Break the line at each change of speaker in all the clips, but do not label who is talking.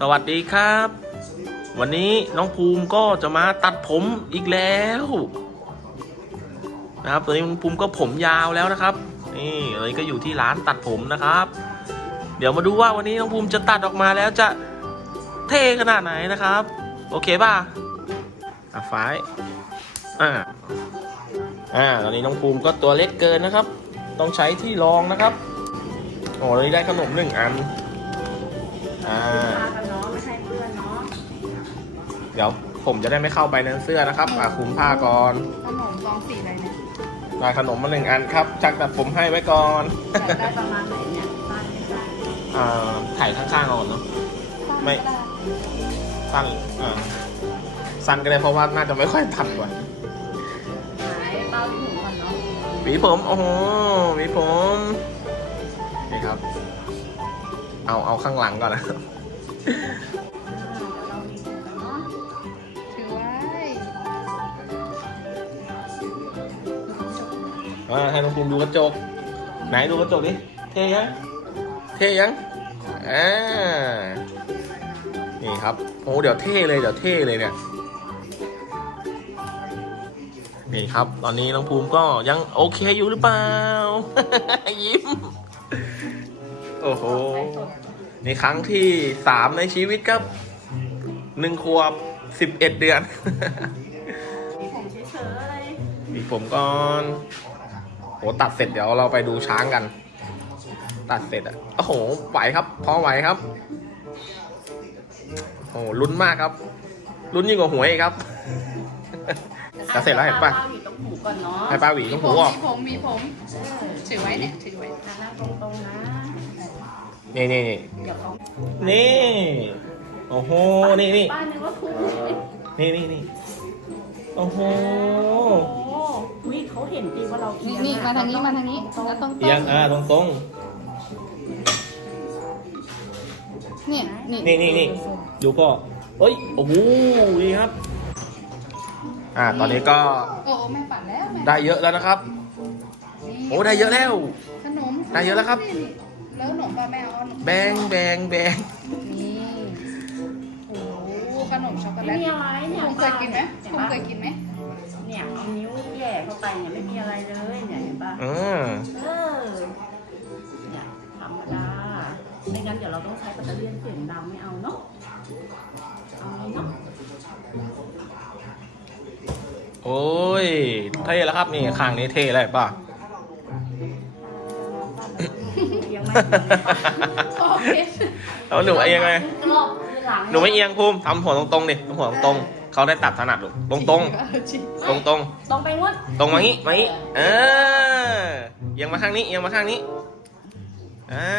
สวัสดีครับ วันนี้น้องภูมิก็จะมาตัดผมอีกแล้วนะครับตอนนี้น้องภูมิก็ผมยาวแล้วนะครับนี่ตอนนี้ก็อยู่ที่ร้านตัดผมนะครับ เดี๋ยวมาดูว่าวันนี้น้องภูมิจะตัดออกมาแล้วจะเท่ขนาดไหนนะครับ โอเคป่ะอะฝ้ายอ่าอ่าตอนนี้น้องภูมิก็ตัวเล็กเกินนะครับ ต้องใช้ที่รองนะครับโอ้ตอนนี้ได้ขนมหนึ่งอัน อ่า
พากันเนาะไม่ใช่เพื่อนเนาะ
เดี๋ยวผมจะได้ไม่เข้าไปในเสื้อนะครับอะคลุมผ้าก่อน
ขนมซองสีอะไรเนี่ย
ได้ขนมมาหนึ่งอันครับจักตัดผมให้ไว้ก่อน
อยากได้ประมาณไหนเนี่ยบ้านไม่ได้
อ่าถ่ายข้างๆก่อนเนาะ ไม่สั้นอ่าสั้นก็ได้เพราะว่าน่าจะไม่ค่อยทันกว่า
หายเป้าที่หนูก่อนเนาะ
หวีผมโอ้โหหวีผม เอาเอาข้างหลังก่อนนะ
อ่าเดี๋ยวเรามีกันเนาะ
ถือไว้
อ่าให้น้องภูมิดูกระจก ไหนดูกระจกดิ เท่ยัง เท่ยัง อ่า นี่ครับ โอ้เดี๋ยวเท่เลยเดี๋ยวเท่เลยเนี่ย นี่ครับ ตอนนี้น้องภูมิก็ยังโอเคอยู่หรือเปล่า ยิ้ม โอ้โห นี่ครั้งที่สามในชีวิตครับหนึ่งขวบสิบเอ็ดเดือน
มีผมเฉย
มีผมก่อนโหตัดเสร็จเดี๋ยวเราไปดูช้างกัน ตัดเสร็จอะโอ้โหไหวครับพอไหวครับโอ้โหลุ้นมากครับลุ้นยิ่งกว่าหวยอีกครับ
ๆ
จะเสร็จแล้วเห็นปะ
ป้าอยู่ตรงหูก่อนเนาะ
ให้ป้าหวีต้องหูออก
มีผมมีผม
เออ
ถือไว้เนี่ย ถือไว้
นั่งตรงๆนะ
นี่นี่นี่
เดี๋ยวเขา
นี่ โอ้โห นี่นี่
ป้านึกว่าคุณ
นี่นี่นี่โอ้โห
โอ้โหอุ้ยเขาเห็นจริงว่าเรา
นี่
เอีย
นี่
อะ
มาทางนี้มาทางนี้แล้วต้อง
เอียงอ่าตรงตรง
เนี่ยนี่
นี่นี่นี่ดูก็เฮ้ย โอ้โหนี่ครับ อ่า ตอนนี้ก็
โอ้โอ้แม่ปั่นแล้วแม่
ได้เยอะแล้วนะครับ
นี่
โอ้ ได้เยอะแล้ว
ขนม
ได้เยอะแล้วครับ
แล้วขนมป่ะแม่เอาขนม
แบงแบงแบง
นี่โอ้โหขนมช็อกโกแล
ไม่
ต
มีอะไรเนี่ย
คุณเคยกินไหม
เห็
คุณ
ปะ
เคยกินไหม
เนี่ยเอานิ้วแหย่เข้าไปเนี่ยไม่มีอะไรเลยเนี่ยเห็นปะ
อืม
เออเนี่ยธรรมดาไม่งั้นเดี๋ยวเราต้องใช้ปัตเตอร์เลียนเสียงดังไม่เอาเนาะเอาเลยเนาะ
โอ้ยเท่แล้วครับนี่ข้างนี้เท่แล้วเห็นป่ะ
ยังไม่
โอเค
แล้วหนูเอียงไง
รอบคือหลัง
หนูไม่เอียงภูมิทำหัวตรงๆดิทำหัวตรงๆเขาได้ตัดถนัดลูกตรงๆตรง
เอาจริง
ตรงตรง
ตรงไปงวด
ๆตรงมางี้มางี้เออเอียงมาข้างนี้เอียงมาข้างนี้อ่า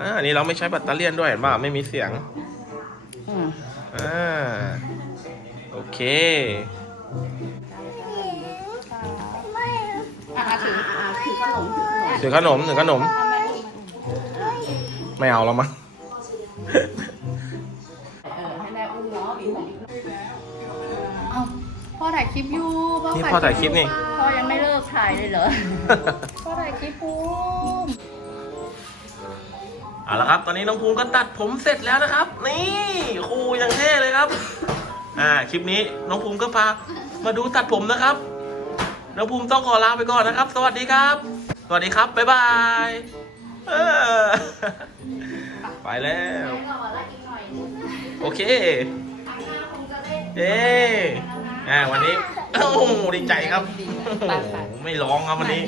อ่าอันนี้เราไม่ใช้แบตเตอรี่ยนด้วยเห็นป่ะไม่มีเสียง
อืม
อ่าโอเค ถือขนมถือขนม
ทำไม
ไม่เอาแล้วมั้ง
เออให้แม่อุ้มเนาะบีของ
เอาพ่อถ่ายคลิปอยู่
นี่พ่อถ่ายคลิปนี่
พ่อยังไม่เลิกถ่ายเลยเหรอ
พ่อถ่ายคลิปปูม
เอาละครับ ตอนนี้น้องภูมิก็ตัดผมเสร็จแล้วนะครับ นี่ครูยังเท่เลยครับ อ่าคลิปนี้น้องภูมิก็พามาดูตัดผมนะครับ น้องภูมิต้องขอลาไปก่อนนะครับ สวัสดีครับ สวัสดีครับ บ๊ายบายเออไปแล้วโอเคเย้อ่าวันนี้ โอ้โหดีใจครับ โอ้โหไม่ร้องครับวันนี้